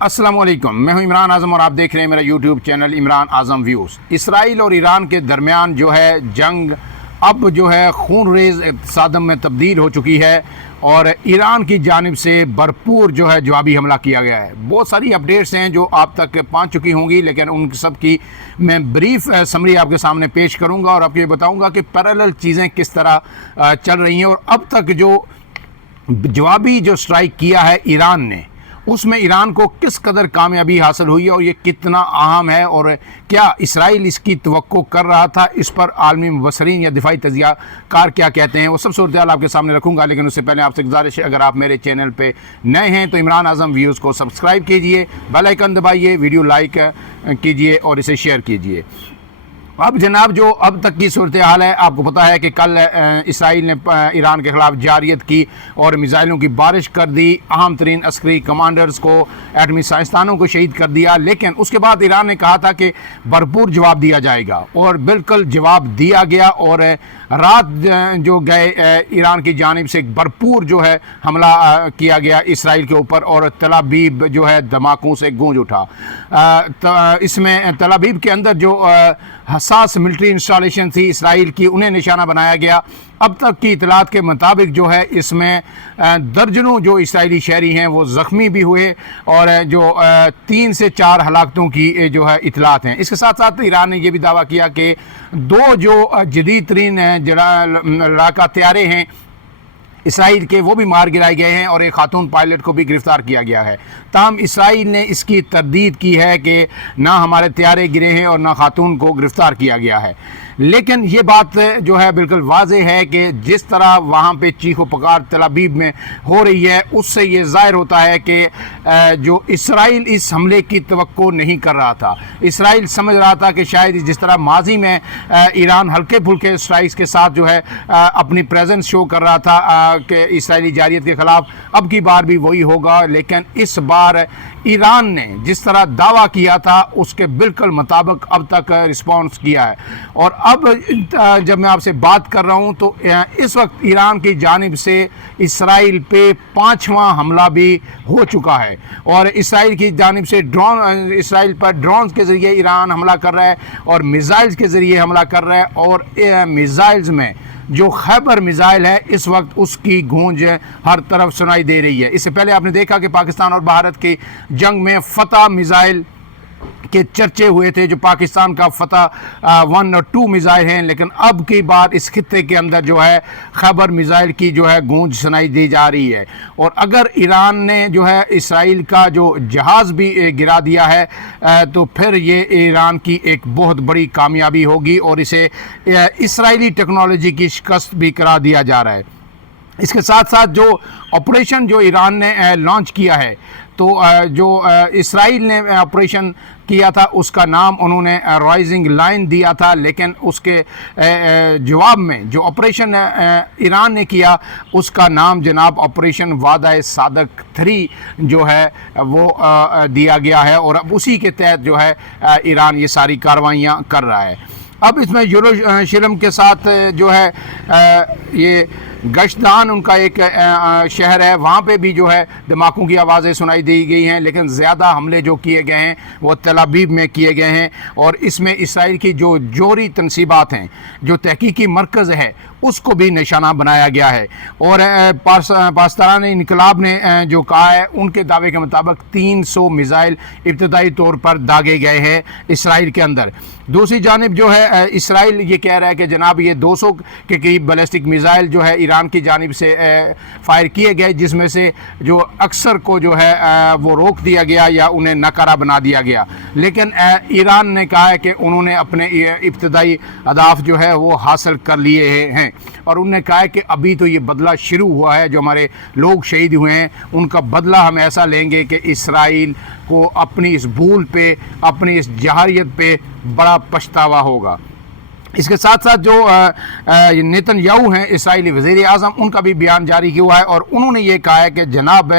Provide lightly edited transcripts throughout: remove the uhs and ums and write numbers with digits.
अस्सलाम वालेकुम, मैं हूं इमरान आज़म और आप देख रहे हैं मेरा यूट्यूब चैनल इमरान आज़म व्यूज़। इसराइल और ईरान के दरमियान जो है जंग अब जो है खून रेज़ इक़्तिसादम में तब्दील हो चुकी है और ईरान की जानिब से भरपूर जो है जवाबी हमला किया गया है। बहुत सारी अपडेट्स हैं जो आप तक पहुंच चुकी होंगी, लेकिन उन सब की मैं ब्रीफ समरी आपके सामने पेश करूंगा और आपको ये बताऊंगा कि पैरेलल चीज़ें किस तरह चल रही हैं और अब तक जो जवाबी जो स्ट्राइक किया है ईरान ने उसमें ईरान को किस कदर कामयाबी हासिल हुई है और ये कितना अहम है और क्या इसराइल इसकी तवक्को कर रहा था, इस पर आलमी मुबसरीन या दिफाई तजिया कार क्या कहते हैं, वो सब सूरत हाल आपके सामने रखूंगा। लेकिन उससे पहले आपसे गुजारिश है, अगर आप मेरे चैनल पे नए हैं तो इमरान आज़म व्यूज़ को सब्सक्राइब कीजिए, बेल आइकन दबाइए, वीडियो लाइक कीजिए और इसे शेयर कीजिए। अब जनाब जो अब तक की सूरत हाल है, आपको पता है कि कल इसराइल ने ईरान के ख़िलाफ़ जारियत की और मिसाइलों की बारिश कर दी, अहम तरीन अस्करी कमांडर्स को, एटमी साइंसदानों को शहीद कर दिया। लेकिन उसके बाद ईरान ने कहा था कि भरपूर जवाब दिया जाएगा और बिल्कुल जवाब दिया गया और रात जो गए ईरान की जानिब से भरपूर जो है हमला किया गया इसराइल के ऊपर और तल अवीव जो है धमाकों से गूंज उठा। इसमें तल अवीव के अंदर जो हसास मिलिट्री इंस्टॉलेशन थी इसराइल की, उन्हें निशाना बनाया गया। अब तक की इतलात के मुताबिक जो है इसमें दर्जनों जो इसराइली शहरी हैं वो ज़ख्मी भी हुए और जो 3 से 4 हलाकतों की जो है इतलात हैं। इसके साथ साथ ईरान ने यह भी दावा किया कि 2 जो जदीद तरीन लड़ाका तैयारे हैं इसराइल के वो भी मार गिराए गए हैं और एक खातून पायलट को भी गिरफ्तार किया गया है। ताहम इसराइल ने इसकी तरदीद की है कि ना हमारे तैयारे गिरे हैं और ना खातून को गिरफ्तार किया गया है। लेकिन ये बात जो है बिल्कुल वाज़ेह है कि जिस तरह वहाँ पे चीखो पुकार तल अवीव में हो रही है, उससे ये ज़ाहिर होता है कि जो इसराइल इस हमले की तवक्को नहीं कर रहा था। इसराइल समझ रहा था कि शायद जिस तरह माजी में ईरान हल्के फुल्के स्ट्राइक्स के साथ जो है अपनी प्रेजेंस शो कर रहा था कि इसराइली जारियत के ख़िलाफ़, अब की बार भी वही होगा। लेकिन इस बार ईरान ने जिस तरह दावा किया था उसके बिल्कुल मुताबिक अब तक रिस्पॉन्स किया है। और अब जब मैं आपसे बात कर रहा हूं तो इस वक्त ईरान की जानिब से इसराइल पे 5वां हमला भी हो चुका है और इसराइल की जानिब से इसराइल पर ड्रोन्स के ज़रिए ईरान हमला कर रहा है और मिसाइल्स के ज़रिए हमला कर रहा है और मिसाइल्स में जो खैबर मिसाइल है इस वक्त उसकी गूंज हर तरफ सुनाई दे रही है। इससे पहले आपने देखा कि पाकिस्तान और भारत की जंग में फतह मिसाइल के चर्चे हुए थे, जो पाकिस्तान का फतह 1 और 2 मिसाइल हैं। लेकिन अब की बार इस खित्ते के अंदर जो है खैबर मिसाइल की जो है गूंज सुनाई दी जा रही है और अगर ईरान ने जो है इसराइल का जो जहाज़ भी गिरा दिया है तो फिर ये ईरान की एक बहुत बड़ी कामयाबी होगी और इसे इसराइली टेक्नोलॉजी की शिकस्त भी करा दिया जा रहा है। इसके साथ साथ जो ऑपरेशन जो ईरान ने लॉन्च किया है, तो जो इसराइल ने ऑपरेशन किया था उसका नाम उन्होंने राइजिंग लाइन दिया था, लेकिन उसके जवाब में जो ऑपरेशन ईरान ने किया उसका नाम जनाब ऑपरेशन वादा सादक 3 जो है वो दिया गया है और अब उसी के तहत जो है ईरान ये सारी कार्रवाइयाँ कर रहा है। अब इसमें यरूशलेम के साथ जो है ये गश्तान उनका एक शहर है, वहाँ पे भी जो है धमाकों की आवाज़ें सुनाई दी गई हैं। लेकिन ज़्यादा हमले जो किए गए हैं वो तल अवीव में किए गए हैं और इसमें इसराइल की जो जोहरी तनसीबात हैं, जो तहकीकी मरकज़ है, उसको भी निशाना बनाया गया है। और पाकिस्तान इनकलाब ने जो कहा है उनके दावे के मुताबिक 300 मिसाइल इब्तदाई तौर पर दागे गए हैं इसराइल के अंदर। दूसरी जानिब जो है इसराइल ये कह रहा है कि जनाब ये 200 के करीब बैलिस्टिक मिसाइल जो है ईरान की जानिब से फायर किए गए, जिसमें से जो अक्सर को जो है वो रोक दिया गया या उन्हें नकारा बना दिया गया। लेकिन ईरान ने कहा है कि उन्होंने अपने इब्तदाई अहदाफ जो है वो हासिल कर लिए हैं और उन्होंने कहा है कि अभी तो ये बदला शुरू हुआ है, जो हमारे लोग शहीद हुए हैं उनका बदला हम ऐसा लेंगे कि इसराइल को अपनी इस भूल पे, अपनी इस जहारियत पे बड़ा पछतावा होगा। इसके साथ साथ जो नेतन्याहू हैं इसराइली वज़ीर आज़म, उनका भी बयान जारी किया हुआ है और उन्होंने ये कहा है कि जनाब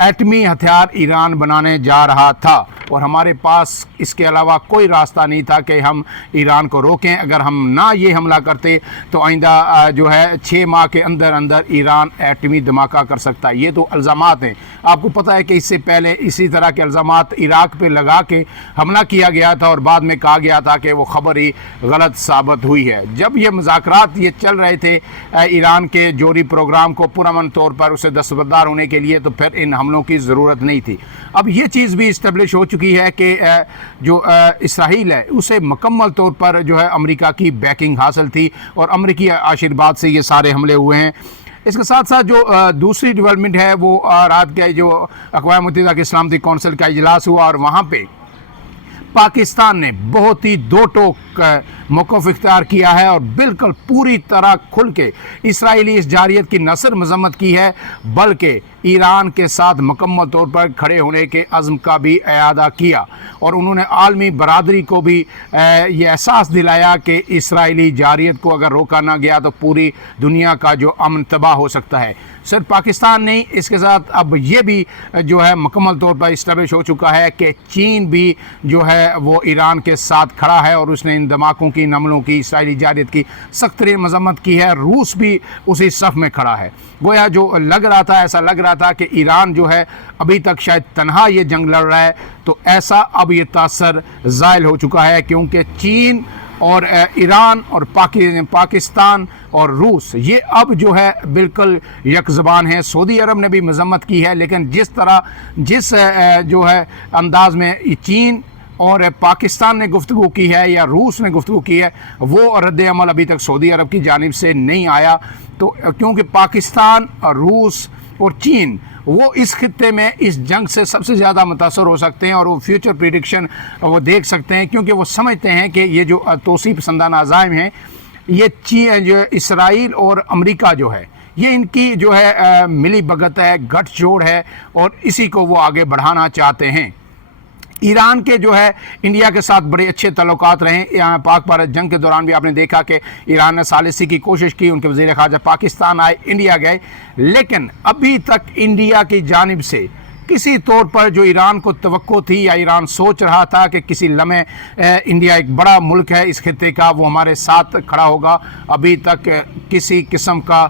एटमी हथियार ईरान बनाने जा रहा था और हमारे पास इसके अलावा कोई रास्ता नहीं था कि हम ईरान को रोकें। अगर हम ना ये हमला करते तो आइंदा जो है 6 माह के अंदर अंदर ईरान एटमी धमाका कर सकता है। ये तो इल्ज़ामात हैं। आपको पता है कि इससे पहले इसी तरह के इल्ज़ामात इराक पे लगा के हमला किया गया था और बाद में कहा गया था कि वो खबर ही गलत साबित हुई है। जब ये मुज़ाकरात ये चल रहे थे ईरान के जोरी प्रोग्राम को पुरअमन तौर पर उसे दस्तबरदार होने के लिए, तो फिर इन हमलों की ज़रूरत नहीं थी। अब ये चीज़ भी इस्टेब्लिश हो चुकी है कि जो इसराइल है उसे मुकम्मल तौर पर जो है अमेरिका की बैकिंग हासिल थी और अमेरिकी आशीर्वाद से ये सारे हमले हुए हैं। इसके साथ साथ जो दूसरी डेवलपमेंट है वो रात के जो अक़वाम मुत्तहिदा की सलामती कौंसिल का इजलास हुआ और वहाँ पे पाकिस्तान ने बहुत ही दो टोक मौक़िफ़ इख्तियार किया है और बिल्कुल पूरी तरह खुल के इसराइली इस जारियत की न सिर्फ मज़म्मत की है बल्कि ईरान के साथ मुकम्मल तौर पर खड़े होने के अज़्म का भी इआदा किया और उन्होंने आलमी बरादरी को भी ये एहसास दिलाया कि इसराइली जारियत को अगर रोका ना गया तो पूरी दुनिया का जो अमन तबाह हो सकता है। सिर्फ पाकिस्तान नहीं, इसके साथ अब ये भी जो है मुकम्मल तौर पर इस्टेब्लिश हो चुका है कि चीन भी जो है वो ईरान के साथ खड़ा है और उसने इन धमाकों की, हमलों की, इसराइली जारियत की सख्त तरीन मज़म्मत की है। रूस भी उसी सफ़ में खड़ा है। गोया जो लग रहा था, ऐसा लग रहा था कि ईरान जो है अभी तक शायद तनहा ये जंग लड़ रहा है, तो ऐसा अब ये तासर ज़ायल हो चुका है क्योंकि चीन और ईरान और पाकिस्तान और रूस ये अब जो है बिल्कुल एक ज़बान है। सऊदी अरब ने भी मज़म्मत की है, लेकिन जिस जो है अंदाज में चीन और पाकिस्तान ने गुफ्तगू की है या रूस ने गुफ्तगू की है, वो रद्द अमल अभी तक सऊदी अरब की जानिब से नहीं आया। तो क्योंकि पाकिस्तान, रूस और चीन वो इस खित्ते में इस जंग से सबसे ज़्यादा मुतासर हो सकते हैं और वो फ्यूचर प्रेडिक्शन वो देख सकते हैं, क्योंकि वो समझते हैं कि ये जो तोसी पसंदाना अज़ाइम हैं, ये जो इसराइल और अमेरिका जो है ये इनकी जो है मिली भगत है, गठजोड़ है और इसी को वो आगे बढ़ाना चाहते हैं। ईरान के जो है इंडिया के साथ बड़े अच्छे ताल्लुकात रहे। यहाँ पाक भारत जंग के दौरान भी आपने देखा कि ईरान ने सालिसी की कोशिश की, उनके वज़ीर ख़ारजा पाकिस्तान आए, इंडिया गए, लेकिन अभी तक इंडिया की जानिब से किसी तौर पर जो ईरान को तवक्को थी या ईरान सोच रहा था कि किसी लम्हे इंडिया एक बड़ा मुल्क है इस खित्ते का, वो हमारे साथ खड़ा होगा, अभी तक किसी किस्म का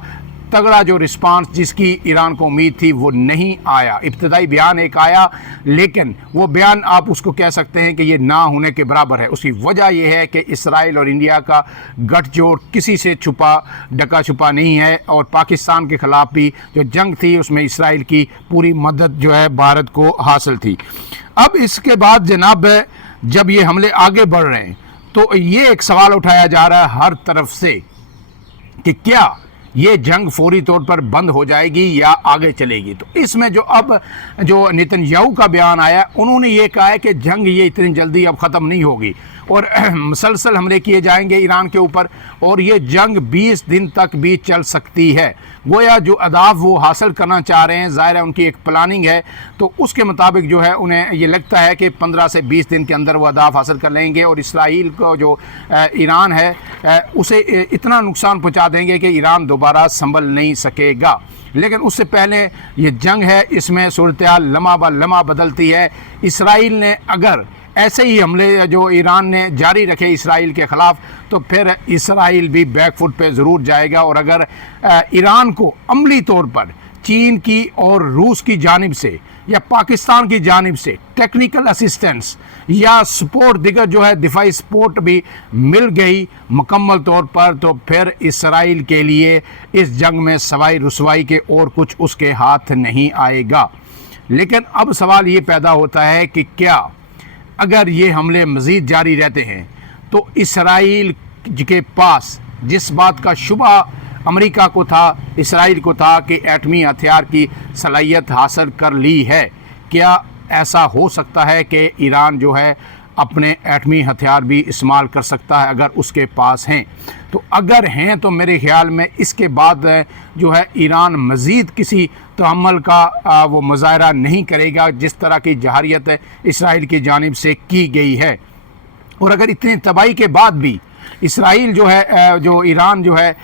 तगड़ा जो रिस्पांस जिसकी ईरान को उम्मीद थी वो नहीं आया। इब्तदाई बयान एक आया, लेकिन वो बयान आप उसको कह सकते हैं कि ये ना होने के बराबर है। उसकी वजह यह है कि इसराइल और इंडिया का गठजोड़ किसी से ढका छुपा नहीं है और पाकिस्तान के ख़िलाफ़ भी जो जंग थी उसमें इसराइल की पूरी मदद जो है भारत को हासिल थी। अब इसके बाद जनाब जब ये हमले आगे बढ़ रहे हैं तो ये एक सवाल उठाया जा रहा है हर तरफ से कि क्या ये जंग फौरी तौर पर बंद हो जाएगी या आगे चलेगी। तो इसमें जो नेतन्याहू का बयान आया, उन्होंने ये कहा है कि जंग ये इतनी जल्दी अब ख़त्म नहीं होगी और मुसलसल हमले किए जाएंगे ईरान के ऊपर और ये जंग 20 दिन तक भी चल सकती है। गोया जो अहदाफ वो हासिल करना चाह रहे हैं, ज़ाहिर है उनकी एक प्लानिंग है, तो उसके मुताबिक जो है उन्हें ये लगता है कि 15 से 20 दिन के अंदर वो अहदाफ हासिल कर लेंगे और इसराइल को जो ईरान है उसे इतना नुकसान पहुँचा देंगे कि ईरान दोबारा संभल नहीं सकेगा। लेकिन उससे पहले ये जंग है, इसमें सूरत हाल लम्हा ब लम्हा बदलती है। इसराइल ने अगर ऐसे ही हमले जो ईरान ने जारी रखे इसराइल के ख़िलाफ़, तो फिर इसराइल भी बैकफुट पे ज़रूर जाएगा और अगर ईरान को अमली तौर पर चीन की और रूस की जानिब से या पाकिस्तान की जानिब से टेक्निकल असिस्टेंस या सपोर्ट दिगर जो है दिफाई सपोर्ट भी मिल गई मुकम्मल तौर पर, तो फिर इसराइल के लिए इस जंग में सवाई रुसवाई के और कुछ उसके हाथ नहीं आएगा। लेकिन अब सवाल ये पैदा होता है कि क्या अगर ये हमले मज़ीद जारी रहते हैं तो इसराइल के पास जिस बात का शुबा अमेरिका को था, इसराइल को था कि एटमी हथियार की सलाहियत हासिल कर ली है, क्या ऐसा हो सकता है कि ईरान जो है अपने एटमी हथियार भी इस्तेमाल कर सकता है अगर उसके पास हैं? तो अगर हैं तो मेरे ख्याल में इसके बाद जो है ईरान मज़ीद किसी तहम्मुल का वो मुज़ाहरा नहीं करेगा जिस तरह की जहारियत इसराइल की जानिब से की गई है। और अगर इतनी तबाही के बाद भी इसराइल जो है जो ईरान जो है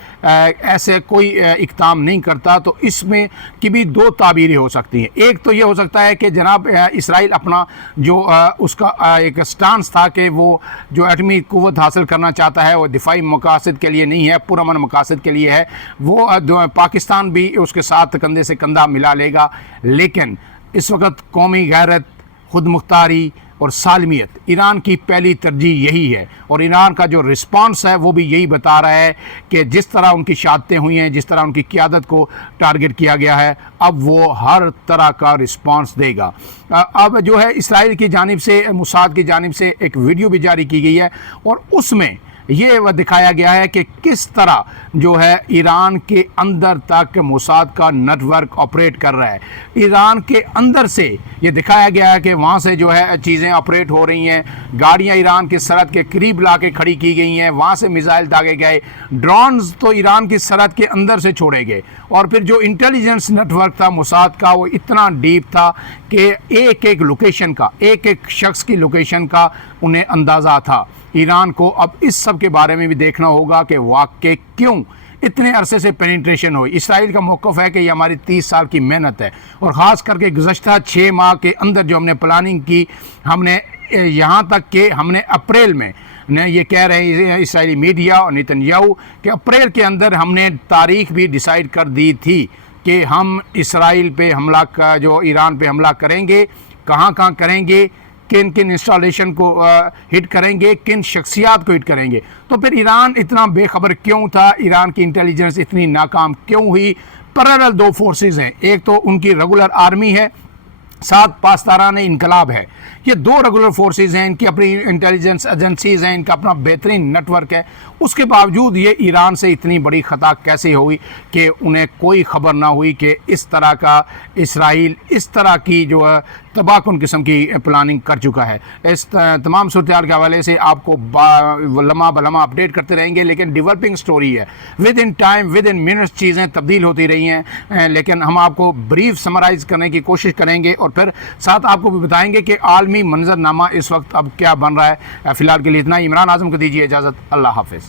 ऐसे कोई इक़दाम नहीं करता, तो इसमें की भी दो ताबीरें हो सकती हैं। एक तो ये हो सकता है कि जनाब इसराइल अपना जो उसका एक स्टांस था कि वो जो एटमी क़ुव्वत हासिल करना चाहता है वो दिफाई मकासद के लिए नहीं है, पुरअमन मकासद के लिए है। वो पाकिस्तान भी उसके साथ कंधे से कंधा मिला लेगा, लेकिन इस वक्त कौमी गैरत, खुद मुख्तारी और सालमियत ईरान की पहली तरजीह यही है। और ईरान का जो रिस्पांस है वो भी यही बता रहा है कि जिस तरह उनकी शहादतें हुई हैं, जिस तरह उनकी क़यादत को टारगेट किया गया है, अब वो हर तरह का रिस्पांस देगा। अब जो है इसराइल की जानिब से, मोसाद की जानिब से एक वीडियो भी जारी की गई है और उसमें ये वह दिखाया गया है कि किस तरह जो है ईरान के अंदर तक मोसाद का नेटवर्क ऑपरेट कर रहा है। ईरान के अंदर से ये दिखाया गया है कि वहाँ से जो है चीज़ें ऑपरेट हो रही हैं, गाड़ियाँ ईरान की सरहद के करीब ला के खड़ी की गई हैं, वहाँ से मिसाइल दागे गए, ड्रोन्स तो ईरान की सरहद के अंदर से छोड़े गए। और फिर जो इंटेलिजेंस नेटवर्क था मोसाद का वो इतना डीप था कि एक एक लोकेशन का, एक एक शख्स की लोकेशन का उन्हें अंदाज़ा था। ईरान को अब इस सब के बारे में भी देखना होगा कि वाकई क्यों इतने अरसे से पेनिट्रेशन हुई। इसराइल का मौक़िफ़ है कि ये हमारी 30 साल की मेहनत है और ख़ास करके गुज़श्ता 6 माह के अंदर जो हमने प्लानिंग की, हमने यहाँ तक कि हमने अप्रैल में ने ये कह रहे हैं इसराइली मीडिया और नेतन्याहू कि अप्रैल के अंदर हमने तारीख भी डिसाइड कर दी थी कि हम इसराइल पे हमला का जो ईरान पे हमला करेंगे, कहाँ कहाँ करेंगे, किन किन इंस्टॉलेशन को हिट करेंगे, किन शख्सियात को हिट करेंगे। तो फिर ईरान इतना बेखबर क्यों था, ईरान की इंटेलिजेंस इतनी नाकाम क्यों हुई? पैरेलल दो फोर्सेस हैं, एक तो उनकी रेगुलर आर्मी है, साथ पासदारान इनकलाब है। ये दो रेगुलर फोर्सेस हैं, इनकी अपनी इंटेलिजेंस एजेंसीज हैं, इनका अपना बेहतरीन नेटवर्क है। उसके बावजूद ये ईरान से इतनी बड़ी ख़ता कैसे हुई कि उन्हें कोई ख़बर ना हुई कि इस तरह का इसराइल इस तरह की जो है तबाहकुन किस्म की प्लानिंग कर चुका है। इस तमाम सूरत के हवाले से आपको लम्हा बलम्हा अपडेट करते रहेंगे, लेकिन डेवलपिंग स्टोरी है। With in time, with in minutes चीज़ें तब्दील होती रही हैं, लेकिन हम आपको ब्रीफ समराइज़ करने की कोशिश करेंगे और फिर साथ आपको भी बताएंगे कि आलमी मंजरनामा इस वक्त अब क्या बन रहा है। फ़िलहाल के लिए इतना ही। इमरान आज़म को दीजिए इजाज़त। अल्लाह हाफ़िज़।